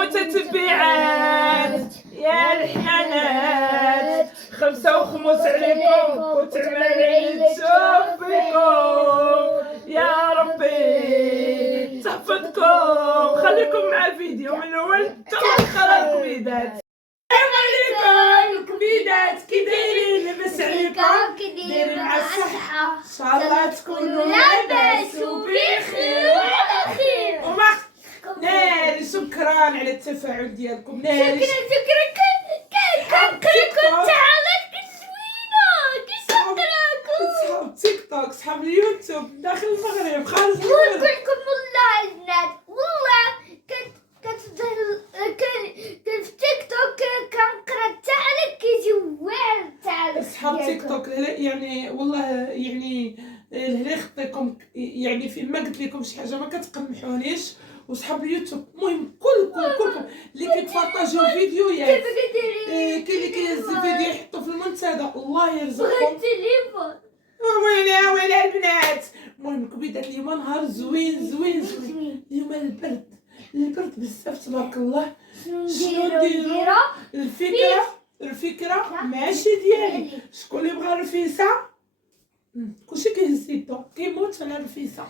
متتبعات يا الحنانات، 5 وخمس عليكم وتعمل عيد شوفكم يا ربي تحفظكم. خليكم مع الفيديو من الاول حتى الاخر. الكبيدات السلام عليكم. الكبيدات كي دايرين؟ لاباس عليكم؟ دايرين مع الصحة؟ ان شاء الله تكونوا لاباس وبخير وعلى خير. ناري شكرا على التفاعل ديالكم. ناري شكرا كنقراكم تعالك زوينه كنقراكم. صحاب تيك توك، صحاب اليوتيوب داخل المغرب خارج المغرب. ونقولكم والله البنات والله كان في تيك توك كنقرا تعالك زوين تعالك. صحاب تيك توك يعني والله يعني الهلا يخطيكم يعني فيما قلت لكم شي حاجه ما كتقمحونيش. وصحاب اليوتيوب المهم كلكم اللي كيتفرطاجيو فيديوهات كاين اللي كيهز الفيديو يحطو في المنتدى الله يرزقكم. التليفون ويلي البنات. المهم الكبيدات اليوم نهار زوين. اليوم البرد بزاف تبارك الله. شنو نديرو؟ الفكره ماشي ديالي. شكون اللي بغى رفيسه؟ كلشي كيهز يدو كيموت على الرفيسه.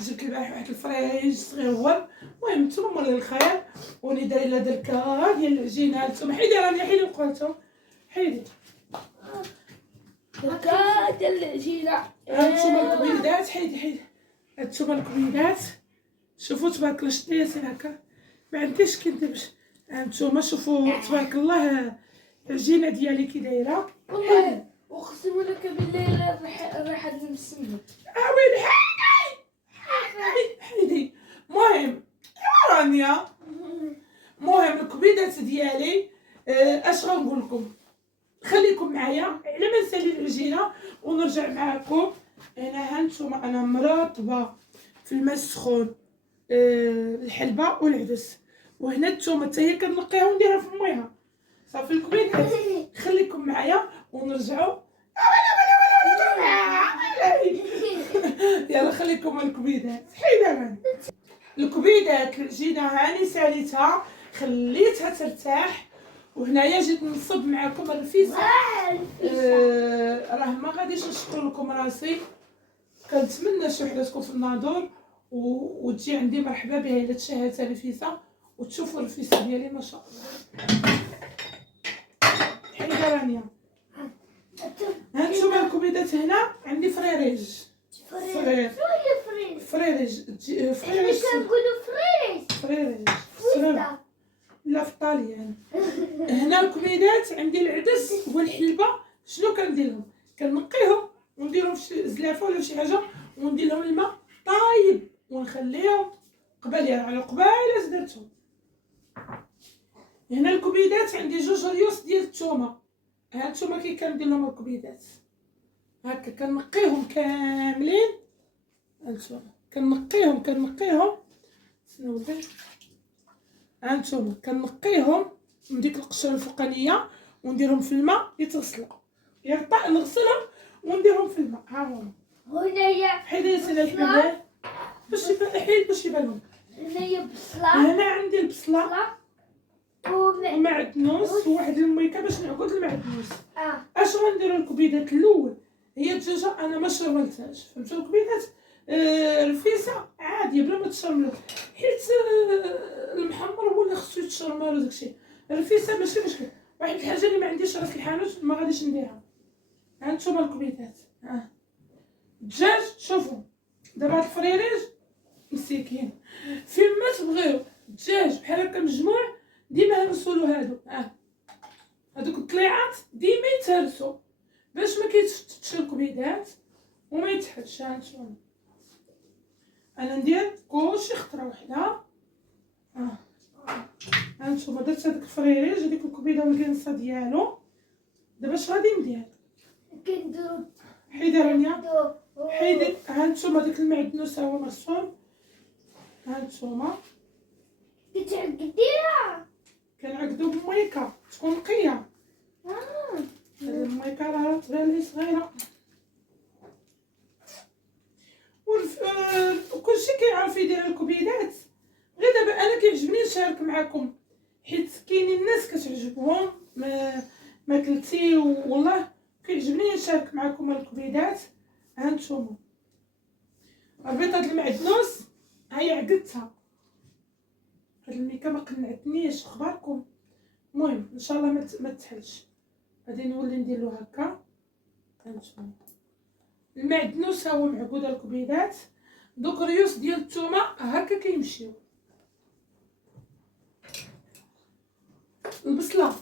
جبت البارح واحد الفريج صغير. المهم نتوما مولي الخير وني دايره هاد الكا ديال العجينه. هانتوما حيدي راني حيدي القرطو حيدي الكا ديال العجينه. هانتوما الكبيدات حيدي هانتوما الكبيدات. شوفوا تبارك الله شتي هكا ما عنديش كندبش. هانتوما شوفوا تبارك الله العجينه ديالي كي دايره والله اقسم لك بالله راح نسمى. ويلي حيدي. المهم رانيا المهم الكبيدات ديالي اش غنقول لكم. خليكم معايا على ما نسالي العجينه ونرجع معاكم. هنا هانتوما انا مرطبه في الماء السخون الحلبه والعدس. وهنا الثومه حتى هي كنقيها ونديرها في ميها صافي. الكبيدات خليكم معايا ونرجعوا. يلا خليكم الكبيدات حيدة. الكبيدات العجينه هاني ساليتها خليتها ترتاح. وهنايا جيت نصب معكم الرفيسه. راه ما غاديش نشكر لكم راسي. كنتمنى شي وحده تكون في الناظور وتجي عندي مرحبا بها الا تشاهدت الرفيسه وتشوفوا الرفيسه ديالي ما شاء الله. حيدة رانيا. هانتوما الكبيدات هنا عندي فريريج صغير. فريريج كنقولوا فريج لا في الطاليان. هنا الكبيدات عندي العدس والحلبه. شنو كنديرهم؟ كنقيهم ونديرهم في زلافه ولا شي حاجه وندير لهم الماء طايب ونخليهم قباليه على قبايله درتهم. هنا الكبيدات عندي 2 ريوس ديال الثومه. هانتوما كي كندير لهم الكبيدات هكا كنقيهم كاملين. هانتوما كنقيهم شنو ولدي. هانتوما كنقيهم من ديك القشره الفوقانيه ونديرهم في الماء يتغسلوا يرطا نغسلهم ونديرهم في الماء. ها هما هنايا حيدي سنه بالله باش يبانوا. هنايا بصله. هنا عندي البصله ومعدنوس وواحد الميكه باش نعقد المعدنوس. اش غنديروا الكبيدات الاول هي الدجاجه انا ما شرملتهاش فهمتوا. الكبيدات الرفيسه عاديه بلا ما تشرمل حيت المحمر هو اللي خصو يتشرمل وداكشي. الرفيسه ماشي مشكل. واحد الحاجه اللي ما عنديش راس الحانوت ما غاديش نديرها. هانتوما الكبيدات الدجاج. شوفوا دابا هاد الفريريج مسكين فيما تبغيو الدجاج بحال هكا مجموع ديما هرسولو هادو. هادوك الطليعات ديما يتهرسوا باش ما كيتفتش الكبيدات وما يتحلش. هانتوما انا ندير كلشي خطره وحده. هانتوما درت هذاك الفريريج هذيك الكبيده والكنصه ديالو. دابا اش غادي ندير؟ كنديرو حيدي رانيا حيدي. هانتوما داك المعدنوس هو مرسوم. هانتوما كتعقديها كنعقدو بميكا تكون نقيه. هاد الميكا راه تبان لي صغيره. وكلشي كيعرف يدير الكبيدات غير دابا نشارك معكم حيت كاينين الناس كتعجبهم ما كلتي، والله كيعجبني نشارك معكم الكبيدات. ها نتوما البيضه د المعدنوس هي عقدتها، هاد الميكا ما قنعتنيش. اخباركم؟ المهم ان شاء الله ما تحلش. غادي نولي ندير له هكا. هانتوما المعدنوس هو معقود الكبيدات. دوك ريوس ديال الثومه هكا كيمشيو. البصله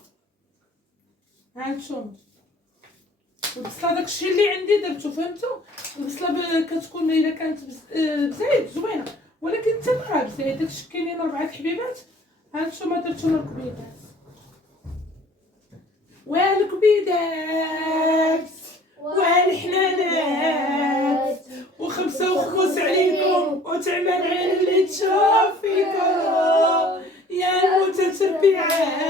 هانتوما البصله داكشي اللي عندي درتو، فهمتوا؟ البصله كتكون الا كانت بزايد زوينه، ولكن حتى بقى بزايد داكشي. كاينين 4 حبيبات. هانتوما درتو لهم الكبيدات. والكبيدات والحنانات وخبزة وخبز عليكم وتعمل عين اللي تشوف فيكم يا المتتبعات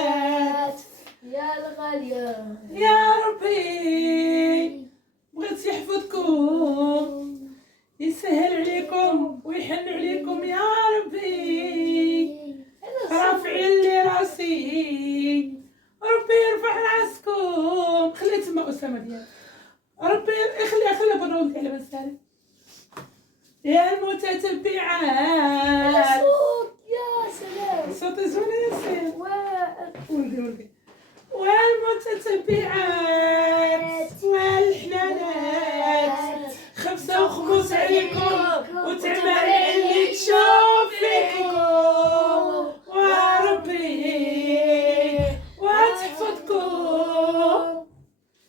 يا الغالية يا ربي. بغيت يحفظكم يسهل عليكم ويحن عليكم يا ربي. رافعين لي راسي ربي يرفع راسكم. خلي تما اسامه ديالك ربي خلي برونك على مسالي يا المتتبعات. صوت يا سلام، صوت زوين ياسين. ولدي والمتتبعات والحنانات خبزة وخبز عليكم وتعمل اللي تشوف فيكم وربي وتحفظكم.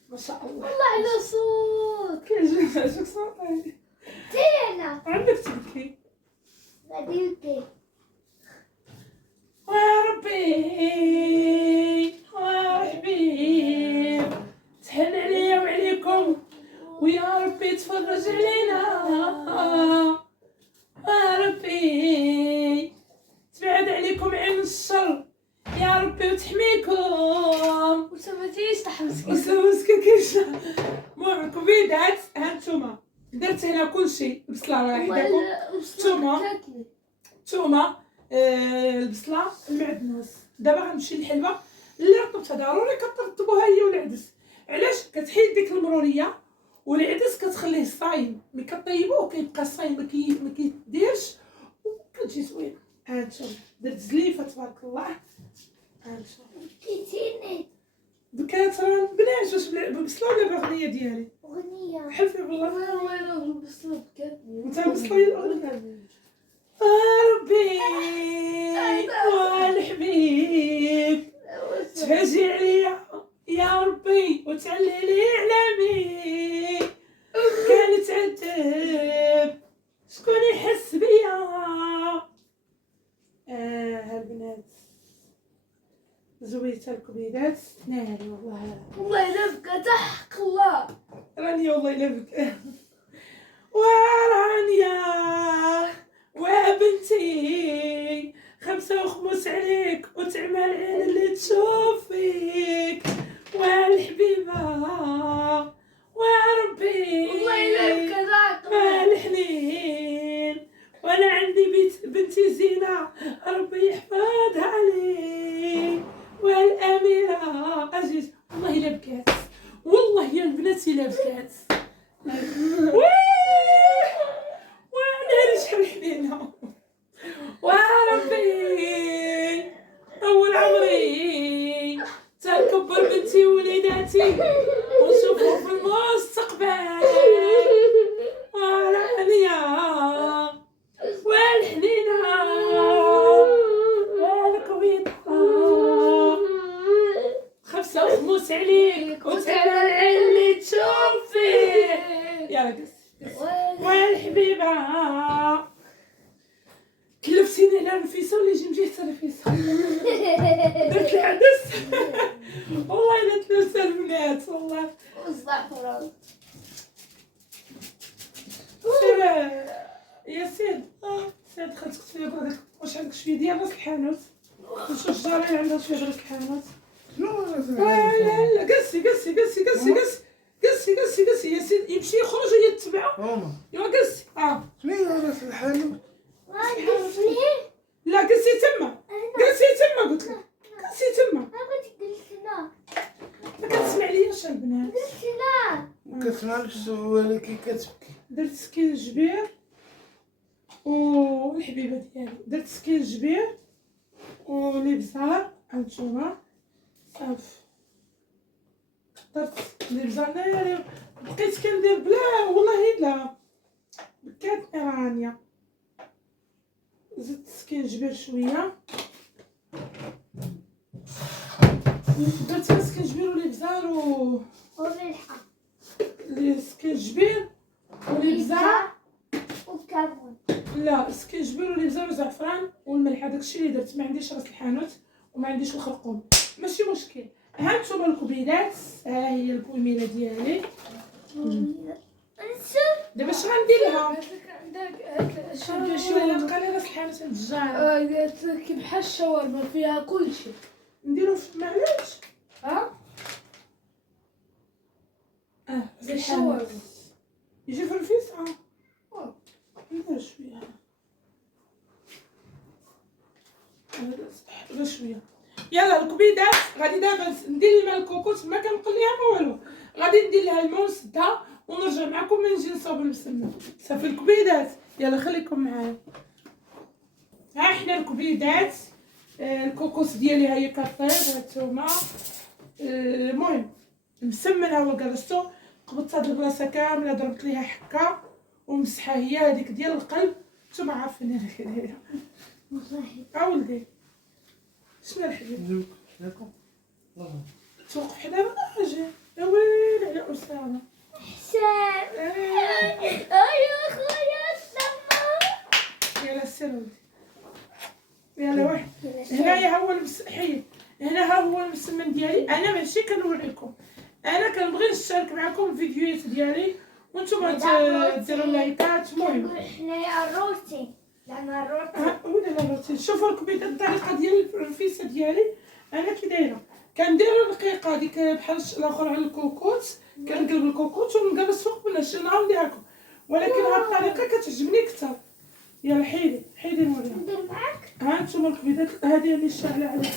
ما شاء الله والله على صوت. كيعجبك صوتي؟ تينا عندك تبكي بديتي وربي وحبيب تحن عليا وعليكم ويا ربي تفرج علينا يا ربي تبعد عليكم عين الشر يا ربي وتحميكم وسمتيش تحمسك وسمسك كيش. المهم كبيدات هانتوما درت هنا كلشي. بصله راه حداكم الثومه البصله المعدنوس. دابا غنمشي للحلبه اللي رطبتها. ضروري كترطبوها هي والعدس. علاش؟ كتحيد ديك المروريه والعدس كتخليه صايم. ملي كطيبوه كيبقى صايم ما كيديرش وكتجي زوينه. هانتوما درت زليفه تبارك الله. هانتوما كيتيني بكات راه نبناش واش بالبصله ولا باغنيه ديالي. أغنية حلفي بالله والله أنا بالبصلة بكاتني. انت البصله هي الاغنيه. ربي والحبيب تفاجئ عليا يا ربي وتعلي لي علامي. كانت عذب شكون يحس بيا. هالبنات زويته الكبيدات ناري والله إلا بكات حق الله. رانيا والله الا بك ورانيا وبنتي خمسة وخمس عليك وتعمل عين اللي تشوف فيك والحبيبة وربي والله إلا بكات حق الله. الحنين وانا عندي بنتي زينة ربي يحفظها لي والأميرة أجيز. والله إلا بكات والله يا البنات إلا بكات. وانا شحال حنينه وربي اول عمري تنكبر بنتي ووليداتي ونشوفهم في المستقبل ورانيا والحنينه والكبيده خمسة وخموس عليك وتعمل اللي تشوف فيه يا قس والحبيبة. كلفتيني على نفيسة ولا يجي مجي حتى نفيسة. درت العدس والله إلا تلوسة البنات والله. والزعفران سير ياسين سير دخلت فيا برا واش عندك شوية ديال راس الحانوت. نشوف الجارية عندها شوية راس الحانوت. لا قسي ياسين يمشي يخرج وهي تتبعو. يوا قسي شنو هي راس الحانوت؟ لا قسي تما قسي سمعتش ولكن كتبكي. درت سكينجبير والحبيبه ديالي، درت سكينجبير والابزار هانتوما صافي. درت الابزار هنايا، بقيت كندير بلا والله لا بكات رانيا. زدت سكينجبير شويه، درت سكينجبير والابزار والريحة السكينجبير والابزار والكمون. لا سكينجبير والابزار وزعفران والملح، داكشي اللي درت. ما عنديش راس الحانوت وما عنديش الخرقوم، ماشي مشكل. ها نتوما الكبيدات، ها هي البوميله ديالي. دابا اش غندير لها؟ عندك شويه لقى لي راس الحانوت الدجاج كي بحال الشاورما فيها كلشي. نديرو في معليش. زي الشاورما. يجي في الرفيس. ندير شويه غير شويه. يلا الكبيدات غادي دابا ندير الماء الكوكوط، ما كنقليها ما والو. غادي ندير لها الماء ونسدها ونرجع معكم من نجي نصاوب المسمن. صافي الكبيدات، يلا خليكم معايا. ها حنا الكبيدات، الكوكوط ديالي هي كطيب هانتوما. المهم المسمن ها هو جلستو، قبضت هاد البلاصه كامله، ضربت ليها حكه ومسحه هي هذيك ديال القلب. نتوما عارفين انا كي دايره. ولدي شنو الحبيب توقف حدا من اجي يا ويلي على اسامه حسان. ايوا خويا السما. يلا سير ولدي، يلا واحد. هنايا هو حيد، هنا ها هو المسمن ديالي. انا ماشي كنوريكم، انا كنبغي نشارك معكم الفيديوهات ديالي وانتم ديروا لايكات. المهم حنايا الروتين، لأن الروتين ولا لا روتين. شوفوا الكبيده الطريقه ديال الرفيسه ديالي انا كي دايره. كندير الرقيقه ديك بحال الاخر على الكوكوط، كنقلب الكوكوط ونقلص فوق منها شي نهار نديركم، ولكن هاد الطريقه كتعجبني كثر. يلا حيدي نوريها. ندير معاك. ها انتم الكبيدات هذه اللي شاعله عليها.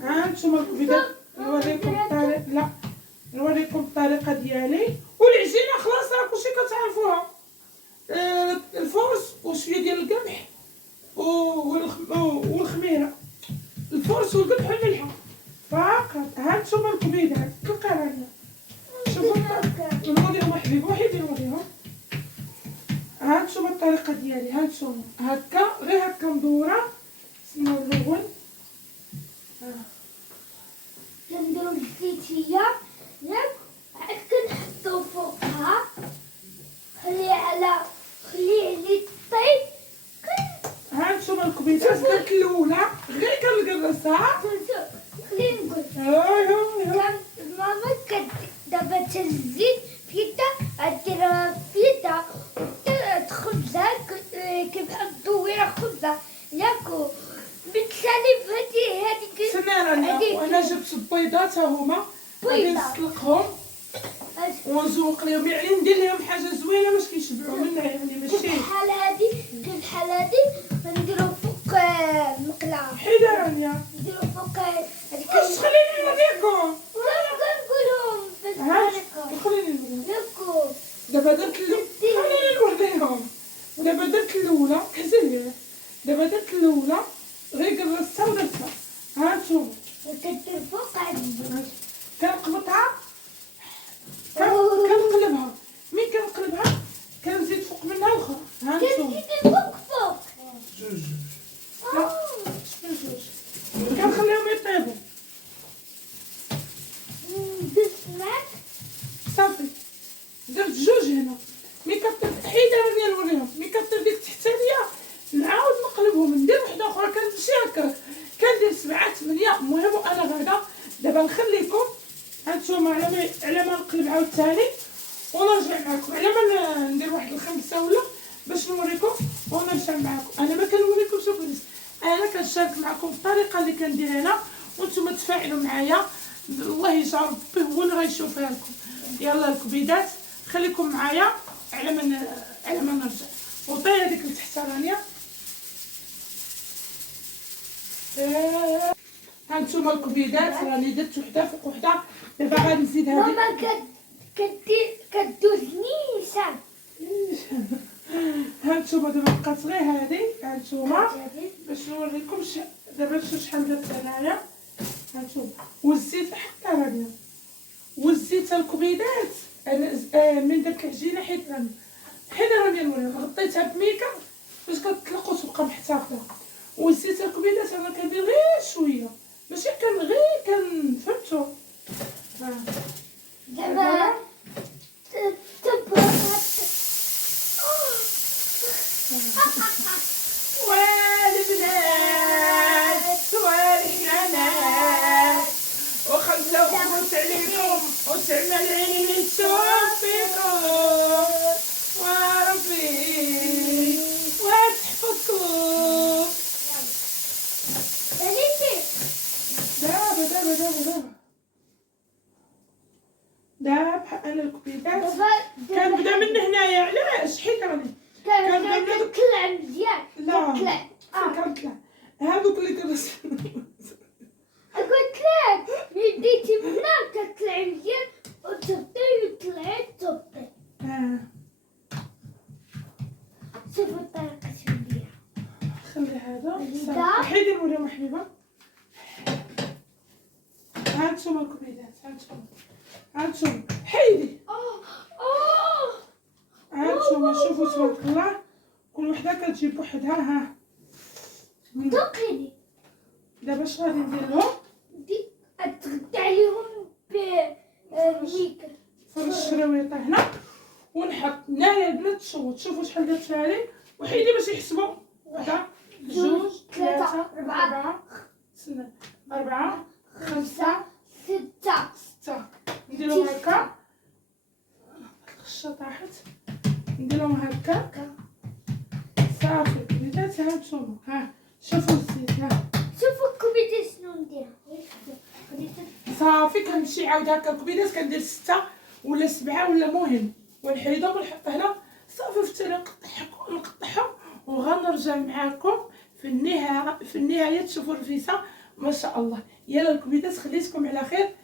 ها انتم الكبيدات نوريكم الطريقه. لا نوريكم الطريقه ديالي. والعجينه خلاص راه كلشي كتعرفوها. الفرص وشويه ديال القمح والخميره، الفرص والقمح والملحه فقط. ها انتم الكبيدات كالقرانيه. شوفوا نوريهم حبيبي وحيدي نوريهم. ها انتم الطريقه ديالي. ها انتم هكا غير هكا مدوره. سمعوا الاول كنديرو الزيتية ياك، عاد كنحطو فوقها، خليه طيب. ها انتم الكبيدات درت الاولى غير كنقرصها. خليني نقول ايوا ماما دابا تزيد في يدها، دير في يدها تخبزها كيف الدويرة خبزة ياك. بالتالي هذيك سنة انا جبت البيضات ها هما غادي نسلقهم ونزوق لهم، يعني ندير لهم حاجه زوينه باش كيشبعوا منها، يعني ماشي بحال هادي نديرو فوق المقلاة. حيدة رانيا نديرو فوق هذيك. واش خليني نوريكم. كنقولهم في الطريقة خليني نوريكم. ياكو. دابا درت خليني نوريهم. دابا درت الاولى حزين، دابا درت الاولى غير قرصتها ودرتها. ها انتم كدير فوق هادي كنقبطها كنقلبها. مين كنقلبها كنزيد فوق منها الاخرى. ها انتم فوق جوج. شنو جوج كنخليهم يطيبوا. بسمك صافي درت جوج هنا. مي كطيب حيدة راني نوريهم. مي كطيب ديك التحتانية نعاود نقلبهم، ندير وحده اخرى. كنمشي هكا كندير 7 8. المهم انا غادا دابا نخليكم هانتوما على ما نقلب عاوتاني ونرجع معكم، على ما ندير واحد الخمسه ولا باش نوريكم ونرجع معكم. انا ما كنوريكمش الكل، انا كنشارك معكم الطريقه اللي كندير انا وانتم تفاعلوا معايا. الله يجعل ربي هو اللي غيشوفها لكم. يلا الكبيدات خليكم معايا على ما نرجع. وطي هذيك لتحت رانيا. هانتوما الكبيدات راني درت وحده فوق وحده. دابا غادي نزيد هذه. ماما كدوز نيشان. هانتوما دابا بقات غير هذه. هانتوما باش نوريكم دابا شحال درت انايا. هانتوما والزيت حتى راني والزيت الكبيدات. انا من درت العجينه حيت راني نوريكم غطيتها بميكا باش كتطلق وتبقى محتفظه. والزيت الكبيدات انا كندير غير شويه ماشي فهمتوا. دابا والبنات والحنانات وخمسة وخمس عليكم وسعنا العين اللي تشوف فيكم وربي وتحفظكم. دابا انا الكبيدات كنبدا من هنايا. علاش؟ حيت راني كنبدا من كطلع مزيان. لا كطلع. كنطلع هذوك اللي كنرسم. قلت لك بديتي منا كطلع مزيان وتبطي وطلعت تبطي. شوف الطريقة شوية. خلي هذا هذا. حيدي الوريم حبيبه. هانتوما الكبيدات هانتوما حيدي. هانتوما شوفوا تبارك الله كل وحده كتجيب وحدها. ها دوقيني. دابا اش غادي ندير لهم؟ تغدي عليهم بميكا. فرش الشراويطه هنا ونحط هنايا البنات تصوت. شوفوا شحال درت لها وحيدي باش يحسبوا. واحده جوج ثلاثه اربعه استنى 4 5 6. نديرهم هكا. الخشه طاحت. نديرهم هكا صافي. الكبيدات هانتوما ها شوفوا الزيت. ها شوفوا الكبيدة شنو ندير. صافي كنمشي عاود هكا الكبيدات كندير 6 ولا 7 ولا مهم ونحيدهم ونحط هنا صافي. في التالي نقطعهم وغنرجع معاكم في النهايه تشوفوا الرفيسه ما شاء الله. يلا الكبيدات خليتكم على خير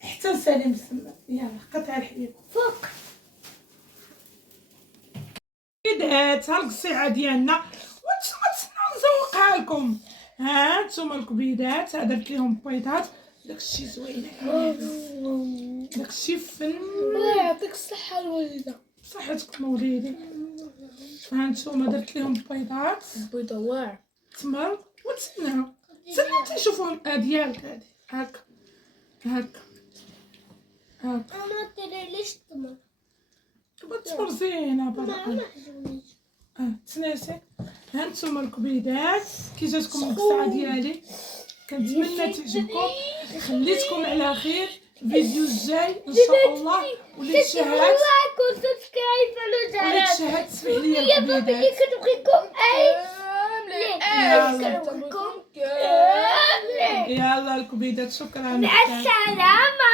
حتى سالم السما. يلا قطع الحليب فوق. الكبيدات ها القصيعه ديالنا وانتما تسناو نزوقها لكم. ها نتوما الكبيدات درت لهم بيضات داكشي زوين. داكشي فن. الله يعطيك الصحة الوالدة. صحتكم وليدي. ها نتوما درت لهم بيضات بيضة واعر. تمر وتسناو تشوفوهم ديالك هادي هكا هكا. ما تديرليش التمر. التمر زينه بارك. تسناسي. ها نتوما الكبيدات كي جاتكم القصعه ديالي كنتمنى تعجبكم. خليتكم على خير. فيديو الجاي ان شاء الله ولي تشهد لايك وسبسكرايب ولي تشهد تسمح لي الكبيدات. كنبغيكم يلا الكبيدات شكرا. مع السلامة.